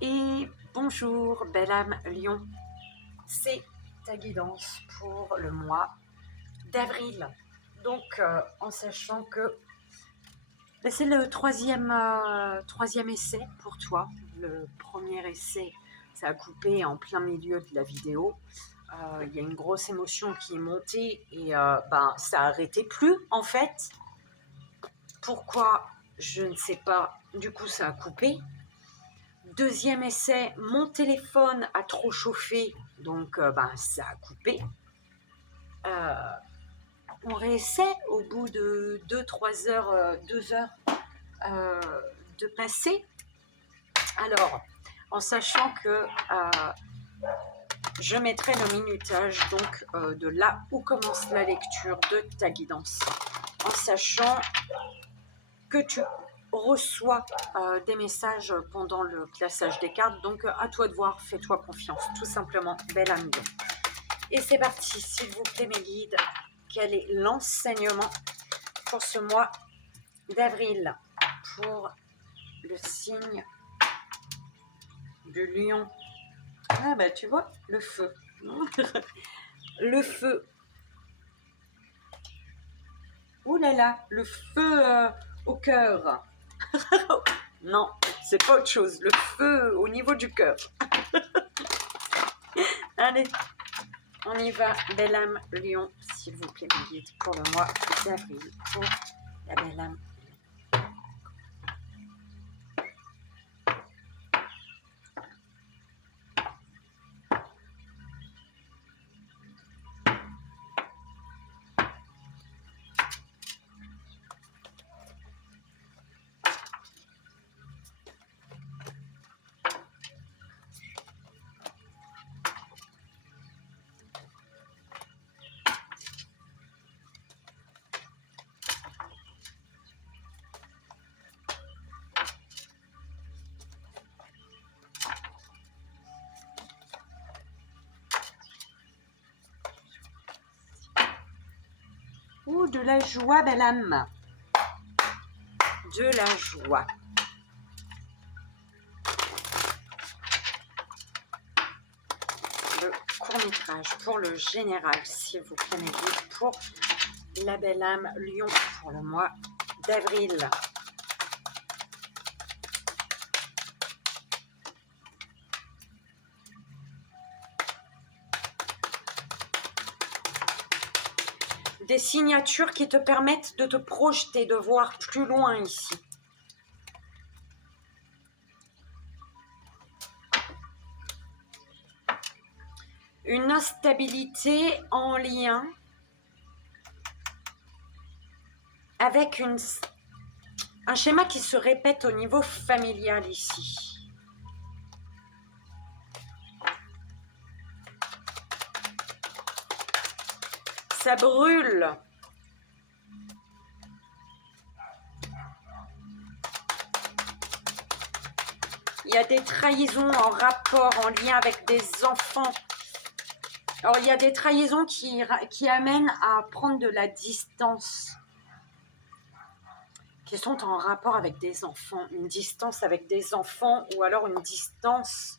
Et bonjour, belle âme Lion. C'est ta guidance pour le mois d'avril. Donc, en sachant que c'est le troisième essai pour toi. Le premier essai, ça a coupé en plein milieu de la vidéo. Il y a une grosse émotion qui est montée et ça arrêtait plus en fait. Pourquoi? Je ne sais pas. Du coup, ça a coupé. Deuxième essai, mon téléphone a trop chauffé, donc ça a coupé. On réessaie au bout de 2-3 heures, 2 heures de passer. Alors, en sachant que je mettrai le minutage donc de là où commence la lecture de ta guidance, en sachant que tu reçois des messages pendant le classage des cartes. Donc, à toi de voir, fais-toi confiance, tout simplement, belle amie. Et c'est parti, s'il vous plaît, mes guides. Quel est l'enseignement pour ce mois d'avril pour le signe du lion? Ah, bah, tu vois, le feu. Le feu. Ouh là là, le feu au cœur. Non, c'est pas autre chose. Le feu au niveau du cœur. Allez, on y va. Belle âme lion, s'il vous plaît, mes guides, pour le mois d'avril. Pour la belle âme. Ouh, de la joie, belle âme. De la joie. Le court-métrage pour le général, s'il vous plaît, mes guides, pour la belle âme lion pour le mois d'avril. Des signatures qui te permettent de te projeter, de voir plus loin ici. Une instabilité en lien avec un schéma qui se répète au niveau familial ici. Ça brûle. Il y a des trahisons en rapport, en lien avec des enfants. Alors, il y a des trahisons qui amènent à prendre de la distance, qui sont en rapport avec des enfants. Une distance avec des enfants ou alors une distance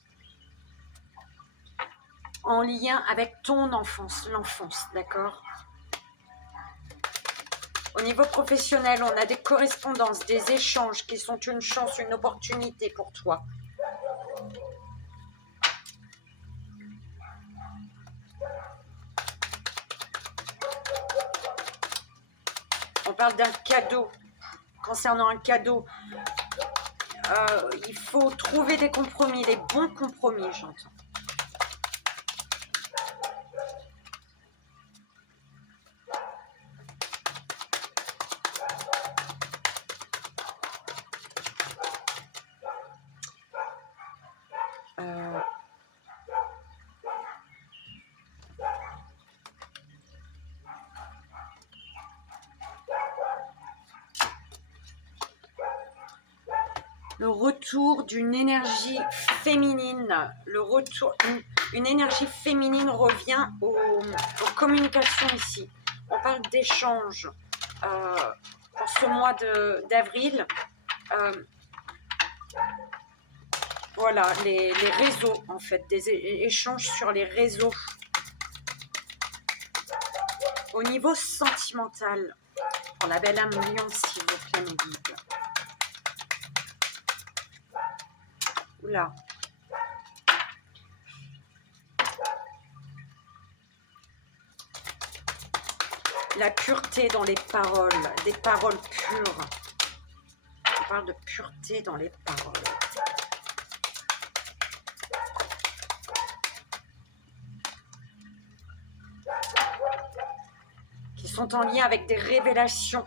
en lien avec ton enfance, l'enfance, d'accord? Au niveau professionnel, on a des correspondances, des échanges qui sont une chance, une opportunité pour toi. On parle d'un cadeau. Concernant un cadeau, il faut trouver des compromis, des bons compromis, j'entends. Le retour d'une énergie féminine, une énergie féminine revient aux communications ici. On parle d'échange pour ce mois d'avril. voilà, les réseaux, en fait, des échanges sur les réseaux. Au niveau sentimental, pour la belle âme lion, s'il vous plaît, mes guides. Oula. La pureté dans les paroles, des paroles pures. On parle de pureté dans les paroles. Qui sont en lien avec des révélations.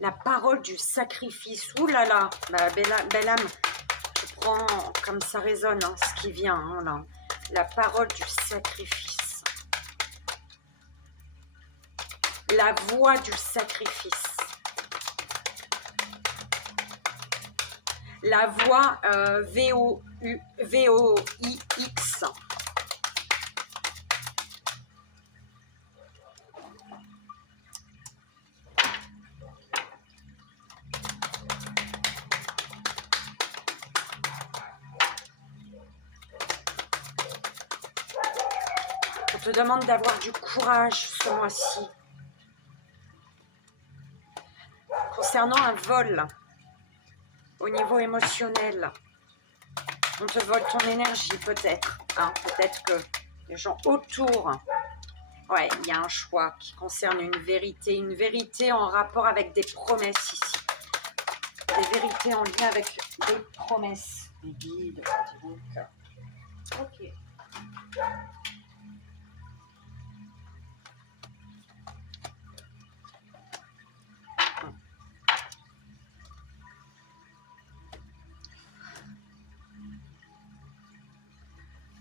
La parole du sacrifice. Ouh là là, bah, belle âme, je prends comme ça résonne hein, ce qui vient hein, là. La parole du sacrifice. La voix du sacrifice. La voix V-O-I-X. On te demande d'avoir du courage ce mois-ci. Concernant un vol, au niveau émotionnel, on te vole ton énergie peut-être. Hein, peut-être que les gens autour, ouais, il y a un choix qui concerne une vérité en rapport avec des promesses ici. Des vérités en lien avec des promesses. Des guides, donc. Ok.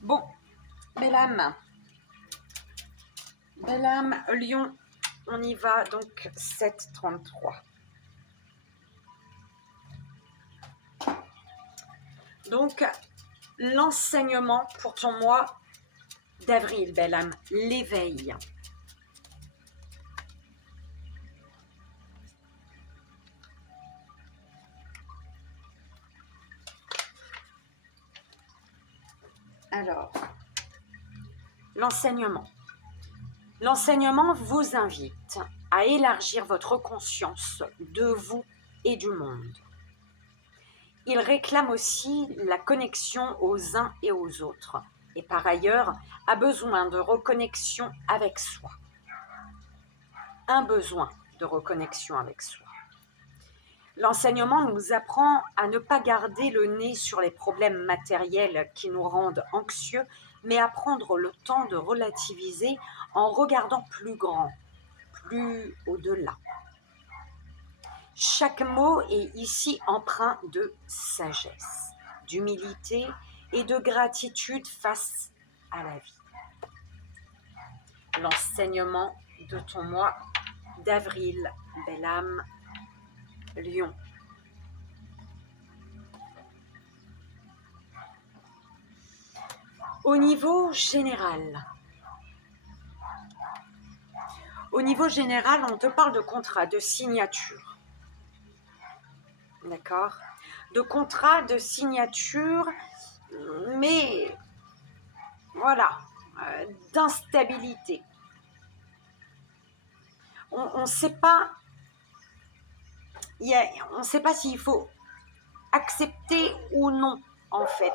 Bon, belle âme, lion, on y va, donc 7,33. Donc, l'enseignement pour ton mois d'avril, belle âme, l'éveil. Alors, l'enseignement. L'enseignement vous invite à élargir votre conscience de vous et du monde. Il réclame aussi la connexion aux uns et aux autres, et par ailleurs a besoin de reconnexion avec soi. Un besoin de reconnexion avec soi. L'enseignement nous apprend à ne pas garder le nez sur les problèmes matériels qui nous rendent anxieux, mais à prendre le temps de relativiser en regardant plus grand, plus au-delà. Chaque mot est ici empreint de sagesse, d'humilité et de gratitude face à la vie. L'enseignement de ton mois d'avril, belle âme, lion. Au niveau général, on te parle de contrat, de signature. D'accord ? De contrat, de signature, mais voilà, d'instabilité. On ne sait pas, on ne sait pas s'il faut accepter ou non, en fait.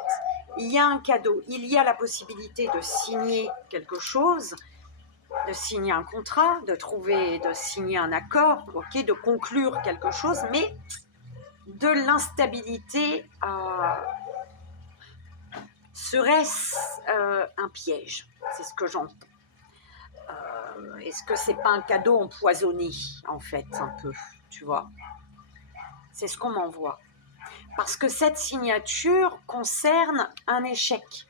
Il y a un cadeau, il y a la possibilité de signer quelque chose, de signer un contrat, de signer un accord, ok, de conclure quelque chose, mais de l'instabilité, serait-ce un piège? C'est ce que j'entends. Est-ce que c'est pas un cadeau empoisonné, en fait, un peu, tu vois? C'est ce qu'on m'envoie. Parce que cette signature concerne un échec.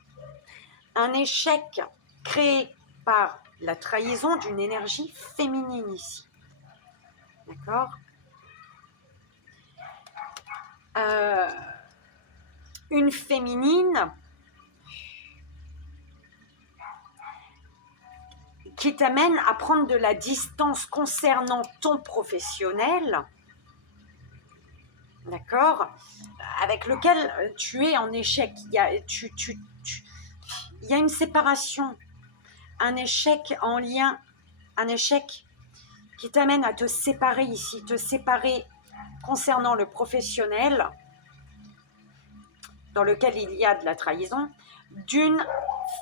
Un échec créé par la trahison d'une énergie féminine ici. D'accord? Une féminine qui t'amène à prendre de la distance concernant ton professionnel, d'accord, avec lequel tu es en échec. Il y a une séparation, un échec en lien, un échec qui t'amène à te séparer ici, te séparer concernant le professionnel, dans lequel il y a de la trahison, d'une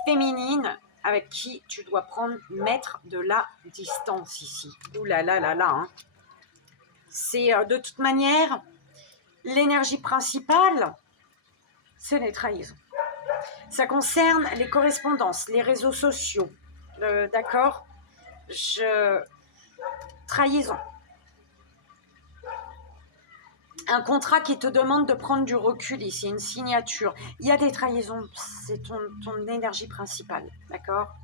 féminine avec qui tu dois mettre de la distance ici. Ouh là là là là, hein. C'est de toute manière, l'énergie principale, c'est les trahisons. Ça concerne les correspondances, les réseaux sociaux, d'accord? Trahison. Un contrat qui te demande de prendre du recul ici, une signature. Il y a des trahisons, c'est ton énergie principale, d'accord?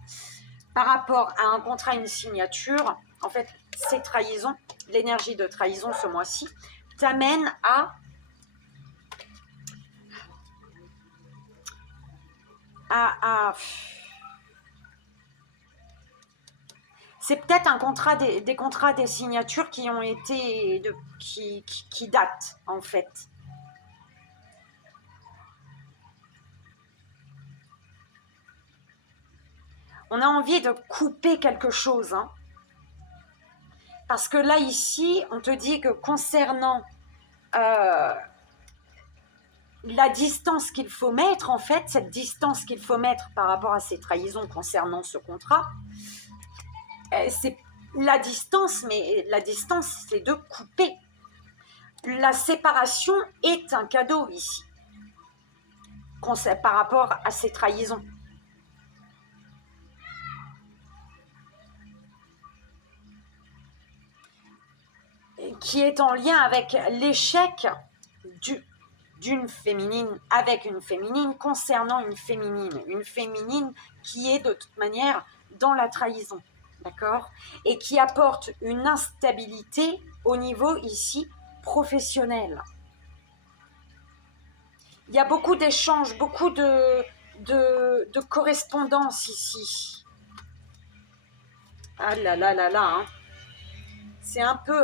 Par rapport à un contrat, une signature, en fait, ces trahisons, l'énergie de trahison ce mois-ci, t'amène à c'est peut-être un contrat, des contrats, des signatures qui ont été, qui datent en fait. On a envie de couper quelque chose, hein. Parce que là, ici, on te dit que concernant la distance qu'il faut mettre, en fait, cette distance qu'il faut mettre par rapport à ces trahisons concernant ce contrat, c'est la distance, mais la distance, c'est de couper. La séparation est un cadeau ici, par rapport à ces trahisons. Qui est en lien avec l'échec d'une féminine avec une féminine concernant une féminine qui est de toute manière dans la trahison, d'accord, et qui apporte une instabilité au niveau ici professionnel. Il y a beaucoup d'échanges, beaucoup de correspondance ici. Ah là là là là, hein. C'est un peu,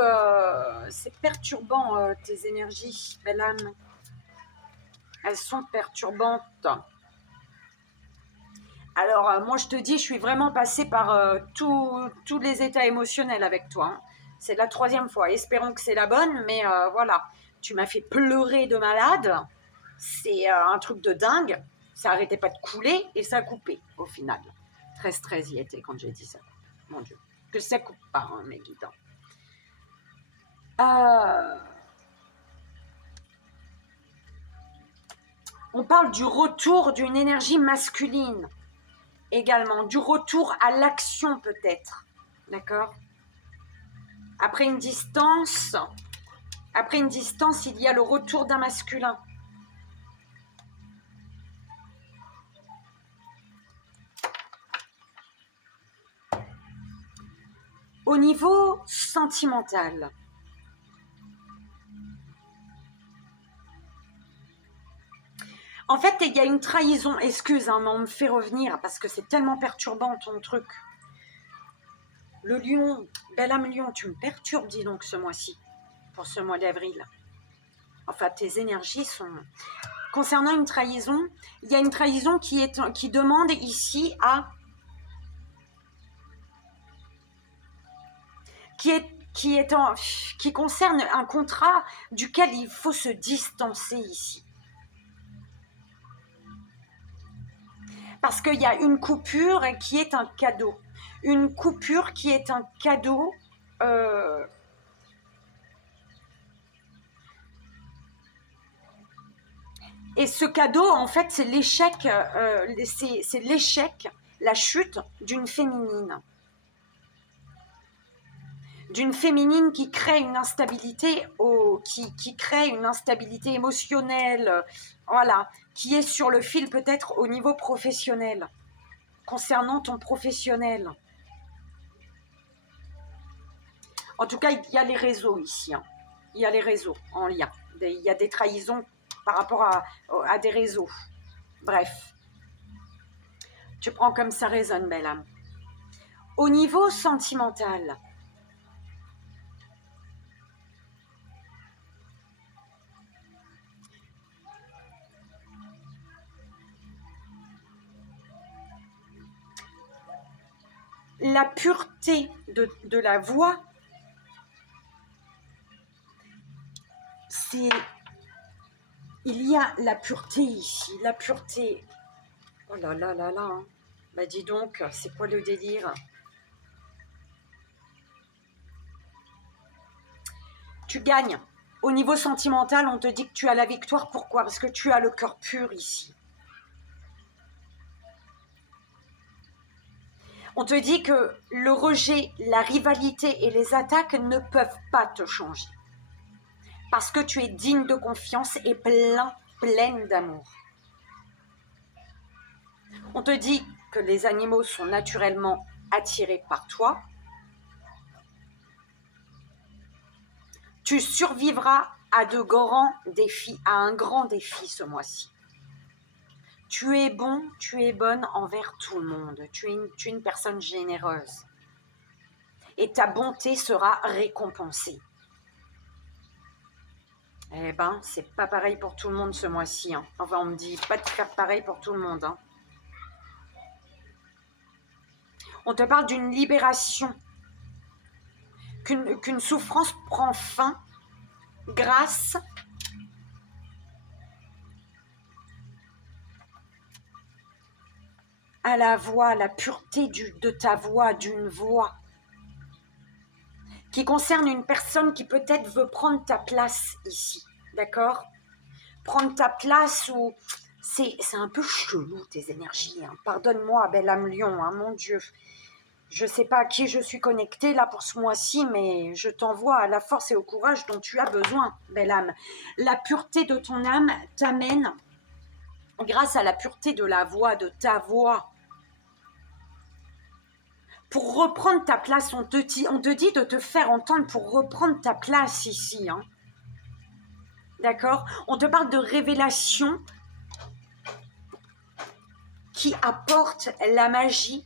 c'est perturbant tes énergies, belle âme. Elles sont perturbantes. Alors, moi, je te dis, je suis vraiment passée par tous les états émotionnels avec toi, hein. C'est la 3e fois. Espérons que c'est la bonne, mais voilà. Tu m'as fait pleurer de malade. C'est un truc de dingue. Ça n'arrêtait pas de couler et ça a coupé au final. 13-13 y était quand j'ai dit ça. Mon Dieu. Que ça coupe pas, hein, mes guidants. On parle du retour d'une énergie masculine également, du retour à l'action peut-être, d'accord? Après une distance, il y a le retour d'un masculin. Au niveau sentimental, en fait, il y a une trahison. Excuse, hein, mais on me fait revenir parce que c'est tellement perturbant ton truc. Le lion, belle âme lion, tu me perturbes, dis donc, ce mois-ci, pour ce mois d'avril. Enfin, tes énergies sont... Concernant une trahison, il y a une trahison qui demande ici à... qui concerne un contrat duquel il faut se distancer ici. Parce qu'il y a une coupure qui est un cadeau. Une coupure qui est un cadeau et ce cadeau, en fait, c'est l'échec, c'est l'échec, la chute d'une féminine. D'une féminine qui crée une instabilité, qui crée une instabilité émotionnelle, voilà, qui est sur le fil peut-être au niveau professionnel. concernant ton professionnel. En tout cas, il y a les réseaux ici. Hein. Il y a les réseaux en lien. Il y a des trahisons par rapport à des réseaux. Bref. Tu prends comme ça résonne, belle âme. Au niveau sentimental, la pureté de la voix, c'est... Il y a la pureté ici, la pureté... Oh là là là là, hein. Bah dis donc, c'est quoi le délire? Tu gagnes. Au niveau sentimental, on te dit que tu as la victoire. Pourquoi? Parce que tu as le cœur pur ici. On te dit que le rejet, la rivalité et les attaques ne peuvent pas te changer. Parce que tu es digne de confiance et pleine d'amour. On te dit que les animaux sont naturellement attirés par toi. Tu survivras à de grands défis, à un grand défi ce mois-ci. Tu es bon, tu es bonne envers tout le monde. Tu es une personne généreuse. Et ta bonté sera récompensée. Eh ben, c'est pas pareil pour tout le monde ce mois-ci. Hein. Enfin, on me dit pas de faire pareil pour tout le monde. Hein. On te parle d'une libération. Qu'une souffrance prend fin grâce à la voix, la pureté de ta voix, d'une voix qui concerne une personne qui peut-être veut prendre ta place ici, d'accord? Prendre ta place où c'est un peu chelou tes énergies, hein. Pardonne-moi, belle âme lion, hein, mon Dieu. Je ne sais pas à qui je suis connectée là pour ce mois-ci, mais je t'envoie à la force et au courage dont tu as besoin, belle âme. La pureté de ton âme t'amène, grâce à la pureté de la voix, de ta voix, pour reprendre ta place. On te dit de te faire entendre pour reprendre ta place ici. Hein. D'accord? On te parle de révélation qui apporte la magie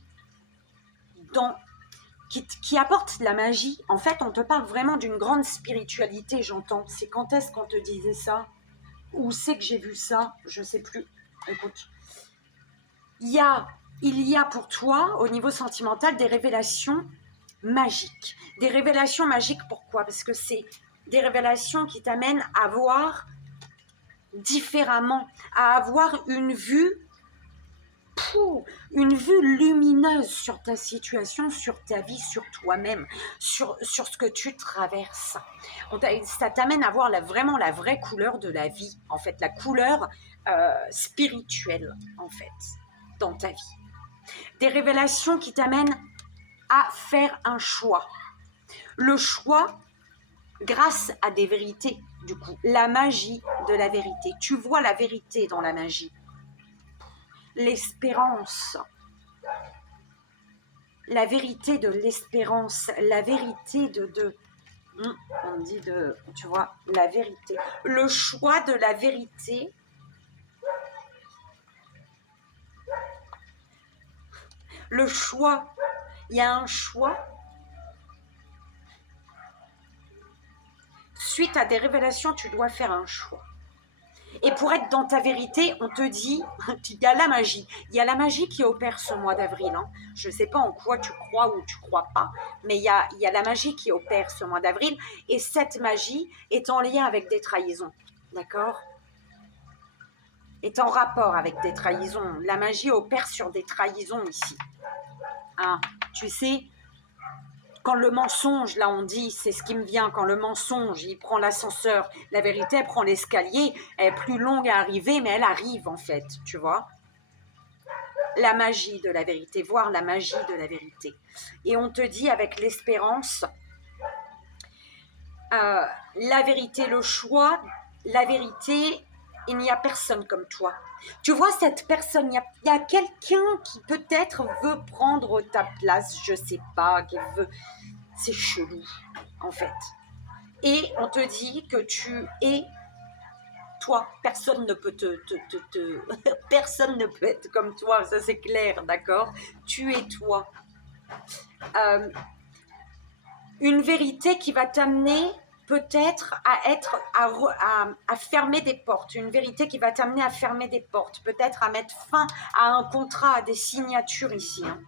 qui apporte la magie. En fait, on te parle vraiment d'une grande spiritualité, j'entends. C'est quand est-ce qu'on te disait ça? Où c'est que j'ai vu ça? Je ne sais plus. Écoute, il y a pour toi, au niveau sentimental, des révélations magiques. Des révélations magiques, pourquoi? Parce que c'est des révélations qui t'amènent à voir différemment, à avoir une vue lumineuse sur ta situation, sur ta vie, sur toi-même, sur ce que tu traverses. Ça t'amène à voir vraiment la vraie couleur de la vie, en fait, la couleur spirituelle, en fait, dans ta vie. Des révélations qui t'amènent à faire un choix. Le choix, grâce à des vérités, du coup, la magie de la vérité. Tu vois la vérité dans la magie. L'espérance, la vérité de l'espérance, la vérité on dit tu vois, la vérité, le choix de la vérité, le choix, il y a un choix, suite à des révélations, tu dois faire un choix. Et pour être dans ta vérité, on te dit qu'il y a la magie. Il y a la magie qui opère ce mois d'avril. Hein. Je ne sais pas en quoi tu crois ou tu ne crois pas, mais il y a la magie qui opère ce mois d'avril. Et cette magie est en lien avec des trahisons. D'accord? Est en rapport avec des trahisons. La magie opère sur des trahisons ici. Hein, tu sais, quand le mensonge, là on dit, c'est ce qui me vient, quand le mensonge, il prend l'ascenseur, la vérité, elle prend l'escalier, elle est plus longue à arriver, mais elle arrive en fait, tu vois. La magie de la vérité, voir la magie de la vérité. Et on te dit avec l'espérance, la vérité, le choix, la vérité Il n'y a personne comme toi. Tu vois cette personne, il y a quelqu'un qui peut-être veut prendre ta place, je sais pas, qui veut... C'est chelou, en fait. Et on te dit que tu es toi. Personne ne peut personne ne peut être comme toi, ça c'est clair, d'accord? Tu es toi. Une vérité qui va t'amener peut-être à fermer des portes, une vérité qui va t'amener à fermer des portes, peut-être à mettre fin à un contrat, à des signatures ici. Hein.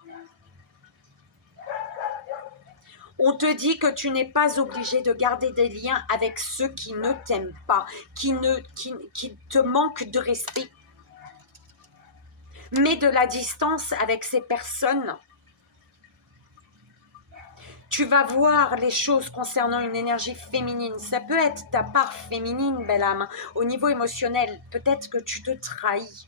On te dit que tu n'es pas obligé de garder des liens avec ceux qui ne t'aiment pas, qui te manquent de respect. Mets de la distance avec ces personnes. Tu vas voir les choses concernant une énergie féminine. Ça peut être ta part féminine, belle âme. Au niveau émotionnel, peut-être que tu te trahis.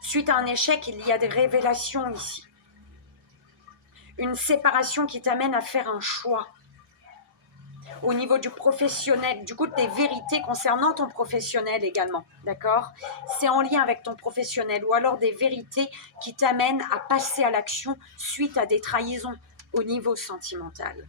Suite à un échec, il y a des révélations ici. Une séparation qui t'amène à faire un choix. Au niveau du professionnel, du coup des vérités concernant ton professionnel également, d'accord? C'est en lien avec ton professionnel ou alors des vérités qui t'amènent à passer à l'action suite à des trahisons au niveau sentimental.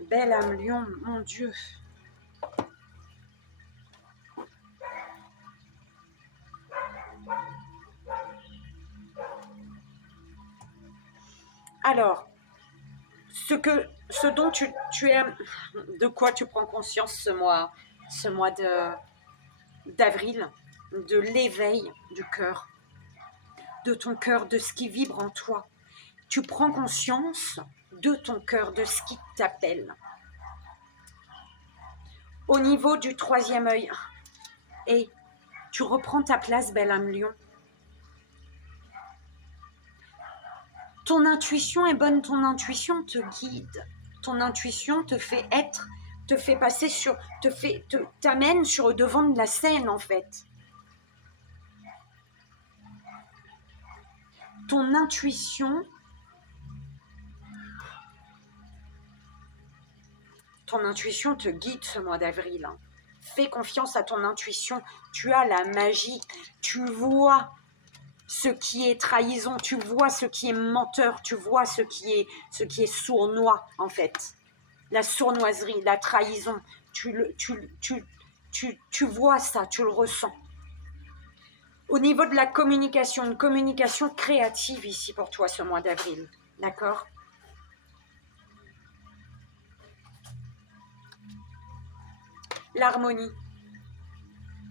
Belle âme lion, mon Dieu. Alors, ce dont tu es, de quoi tu prends conscience ce mois d'avril, de l'éveil du cœur, de ton cœur, de ce qui vibre en toi. Tu prends conscience de ton cœur, de ce qui t'appelle. Au niveau du troisième œil, et tu reprends ta place, belle âme lion. Ton intuition est bonne, ton intuition te guide. Ton intuition te fait être, te fait passer sur, t'amène sur le devant de la scène en fait. Ton intuition te guide ce mois d'avril. Hein. Fais confiance à ton intuition. Tu as la magie. Tu vois ce qui est trahison. Tu vois ce qui est menteur. Tu vois ce qui est sournois en fait. La sournoiserie, la trahison. Tu vois ça, tu le ressens. Au niveau de la communication, une communication créative ici pour toi ce mois d'avril. D'accord ? L'harmonie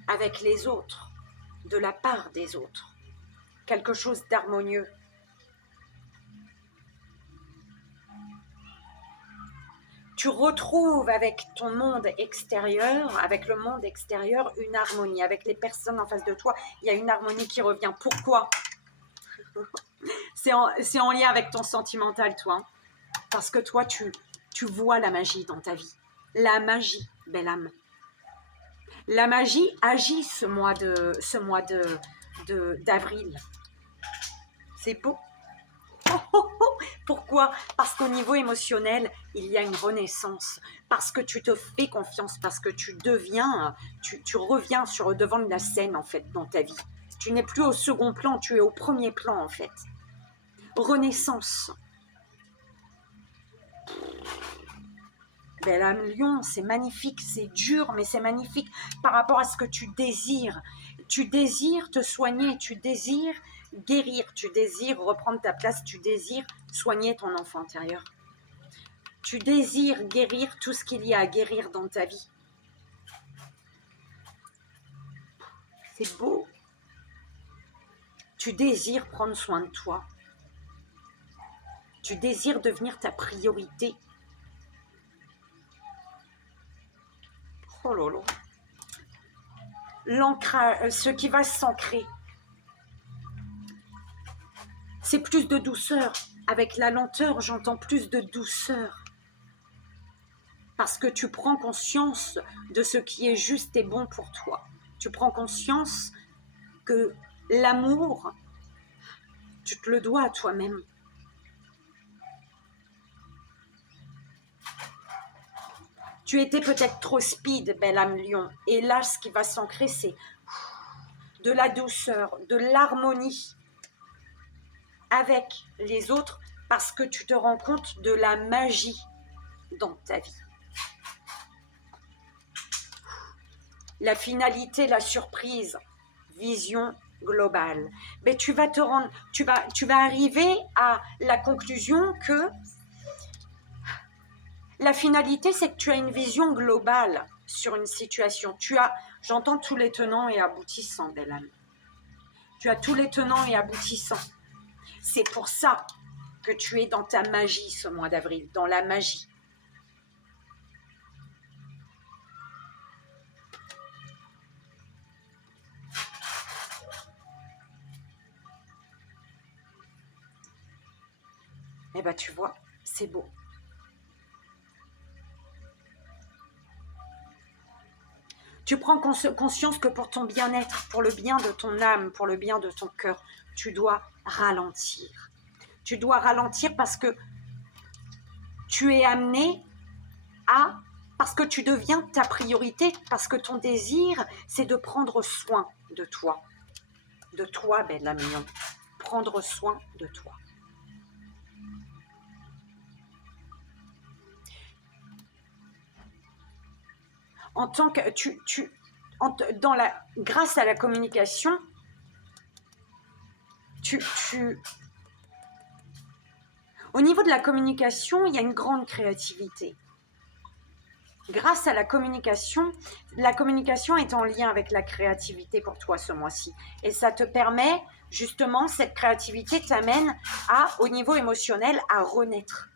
avec les autres, de la part des autres. Quelque chose d'harmonieux. Tu retrouves avec ton monde extérieur, avec le monde extérieur, une harmonie. Avec les personnes en face de toi, il y a une harmonie qui revient. Pourquoi ? C'est en lien avec ton sentimental, toi. Hein. Parce que toi, tu vois la magie dans ta vie. La magie, belle âme. La magie agit ce mois d'avril. C'est beau. Pourquoi ? Parce qu'au niveau émotionnel, il y a une renaissance. Parce que tu te fais confiance, parce que tu reviens sur le devant de la scène, en fait, dans ta vie. Tu n'es plus au second plan, tu es au premier plan, en fait. Renaissance. Belle âme lion, c'est magnifique, c'est dur, mais c'est magnifique par rapport à ce que tu désires. Tu désires te soigner, tu désires guérir, tu désires reprendre ta place, tu désires soigner ton enfant intérieur. Tu désires guérir tout ce qu'il y a à guérir dans ta vie. C'est beau. Tu désires prendre soin de toi. Tu désires devenir ta priorité. Oh là là. L'ancrage, ce qui va s'ancrer, c'est plus de douceur avec la lenteur, j'entends plus de douceur. Parce que tu prends conscience de ce qui est juste et bon pour toi. Tu prends conscience que l'amour, tu te le dois à toi-même. Tu étais peut-être trop speed, belle âme lion. Et là, ce qui va s'ancrer, c'est de la douceur, de l'harmonie avec les autres, parce que tu te rends compte de la magie dans ta vie. La finalité, la surprise, vision globale. Mais tu vas te rendre, tu vas arriver à la conclusion que la finalité, c'est que tu as une vision globale sur une situation. J'entends tous les tenants et aboutissants, belle âme. Tu as tous les tenants et aboutissants. C'est pour ça que tu es dans ta magie ce mois d'avril, dans la magie. Eh bien, tu vois, c'est beau. Tu prends conscience que pour ton bien-être, pour le bien de ton âme, pour le bien de ton cœur, tu dois ralentir. Tu dois ralentir parce que tu es amené parce que tu deviens ta priorité, parce que ton désir, c'est de prendre soin de toi. De toi, belle âme lion. Prendre soin de toi. En tant que grâce à la communication, au niveau de la communication, il y a une grande créativité. Grâce à la communication est en lien avec la créativité pour toi ce mois-ci. Et ça te permet, justement, cette créativité t'amène au niveau émotionnel, à renaître.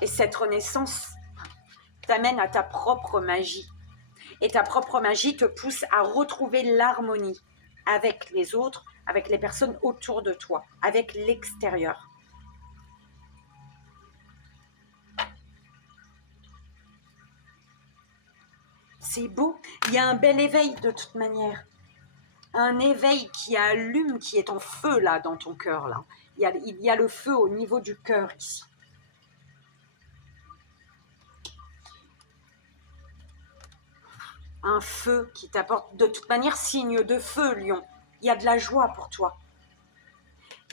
Et cette renaissance t'amène à ta propre magie. Et ta propre magie te pousse à retrouver l'harmonie avec les autres, avec les personnes autour de toi, avec l'extérieur. C'est beau, il y a un bel éveil de toute manière. Un éveil qui allume, qui est en feu là dans ton cœur là. Il y a le feu au niveau du cœur ici. Un feu qui t'apporte de toute manière signe de feu, lion. Il y a de la joie pour toi.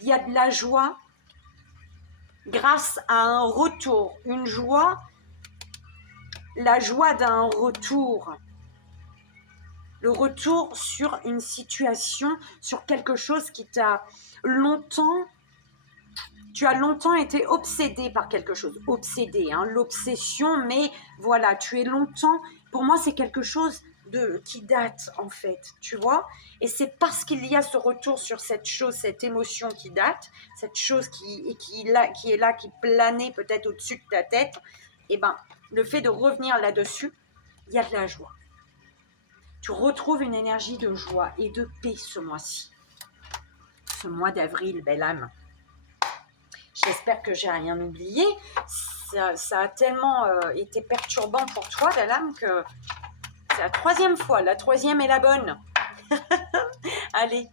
Il y a de la joie grâce à un retour, une joie, la joie d'un retour. Le retour sur une situation, sur quelque chose qui t'a longtemps... Tu as longtemps été obsédé par quelque chose. Obsédé, hein, l'obsession, mais voilà, tu es longtemps... Pour moi, c'est quelque chose qui date, en fait, tu vois. Et c'est parce qu'il y a ce retour sur cette chose, cette émotion qui date, cette chose qui est là, qui planait peut-être au-dessus de ta tête, et ben, le fait de revenir là-dessus, il y a de la joie. Tu retrouves une énergie de joie et de paix ce mois-ci. Ce mois d'avril, belle âme. J'espère que j'ai rien oublié. Ça a tellement été perturbant pour toi, belle âme, que c'est la troisième fois. La troisième est la bonne. Allez,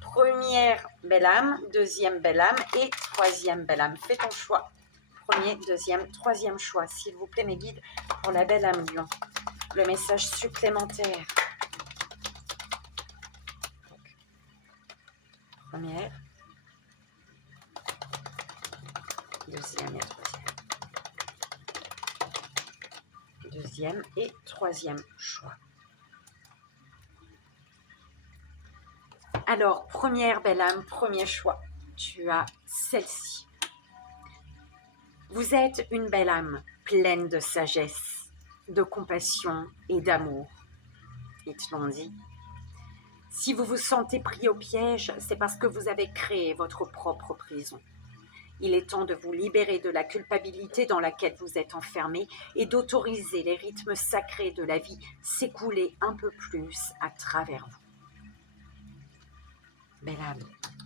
première belle âme, deuxième belle âme et troisième belle âme. Fais ton choix. Premier, deuxième, troisième choix. S'il vous plaît, mes guides, pour la belle âme lion. Le message supplémentaire. Donc, première, deuxième et troisième. Deuxième et troisième choix. Alors, première belle âme, premier choix. Tu as celle-ci. Vous êtes une belle âme pleine de sagesse, de compassion et d'amour. Ils te l'ont dit. Si vous vous sentez pris au piège, c'est parce que vous avez créé votre propre prison. Il est temps de vous libérer de la culpabilité dans laquelle vous êtes enfermé et d'autoriser les rythmes sacrés de la vie s'écouler un peu plus à travers vous. belle âme,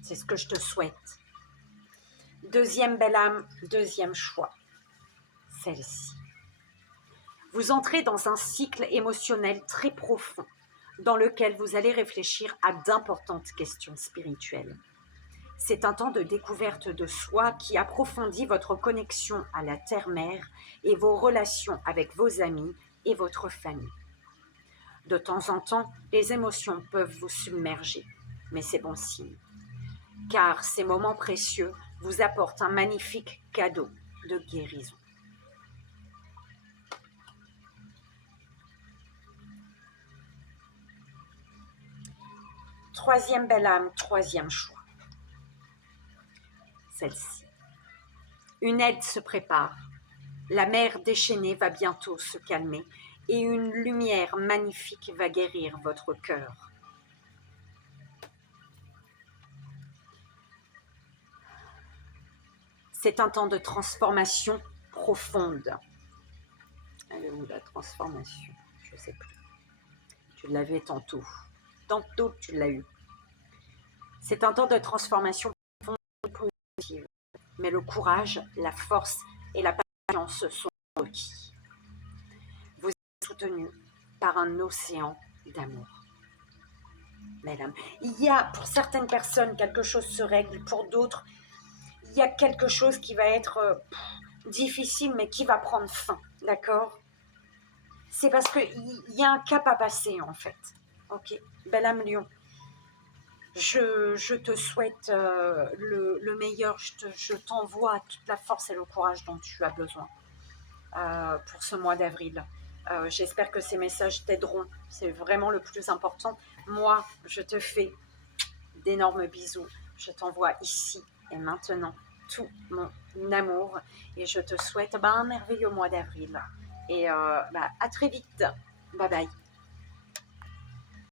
c'est ce que je te souhaite. Deuxième belle âme, deuxième choix, celle-ci. Vous entrez dans un cycle émotionnel très profond dans lequel vous allez réfléchir à d'importantes questions spirituelles. C'est un temps de découverte de soi qui approfondit votre connexion à la terre-mère et vos relations avec vos amis et votre famille. De temps en temps, les émotions peuvent vous submerger, mais c'est bon signe, car ces moments précieux vous apportent un magnifique cadeau de guérison. Troisième belle âme, troisième choix. Celle-ci. Une aide se prépare. La mer déchaînée va bientôt se calmer et une lumière magnifique va guérir votre cœur. C'est un temps de transformation profonde. Elle est où la transformation? Je ne sais plus. Tu l'avais tantôt. Tantôt tu l'as eu. C'est un temps de transformation profonde et positive. Mais le courage, la force et la patience sont requis. Vous êtes soutenu par un océan d'amour. Mesdames, il y a pour certaines personnes quelque chose se règle, pour d'autres, il y a quelque chose qui va être difficile mais qui va prendre fin, d'accord? C'est parce qu'il y a un cap à passer en fait. Ok, belle âme lion. Je te souhaite le meilleur, je t'envoie toute la force et le courage dont tu as besoin pour ce mois d'avril. J'espère que ces messages t'aideront, c'est vraiment le plus important. Moi, je te fais d'énormes bisous, je t'envoie ici et maintenant tout mon amour et je te souhaite un merveilleux mois d'avril et à très vite, bye bye.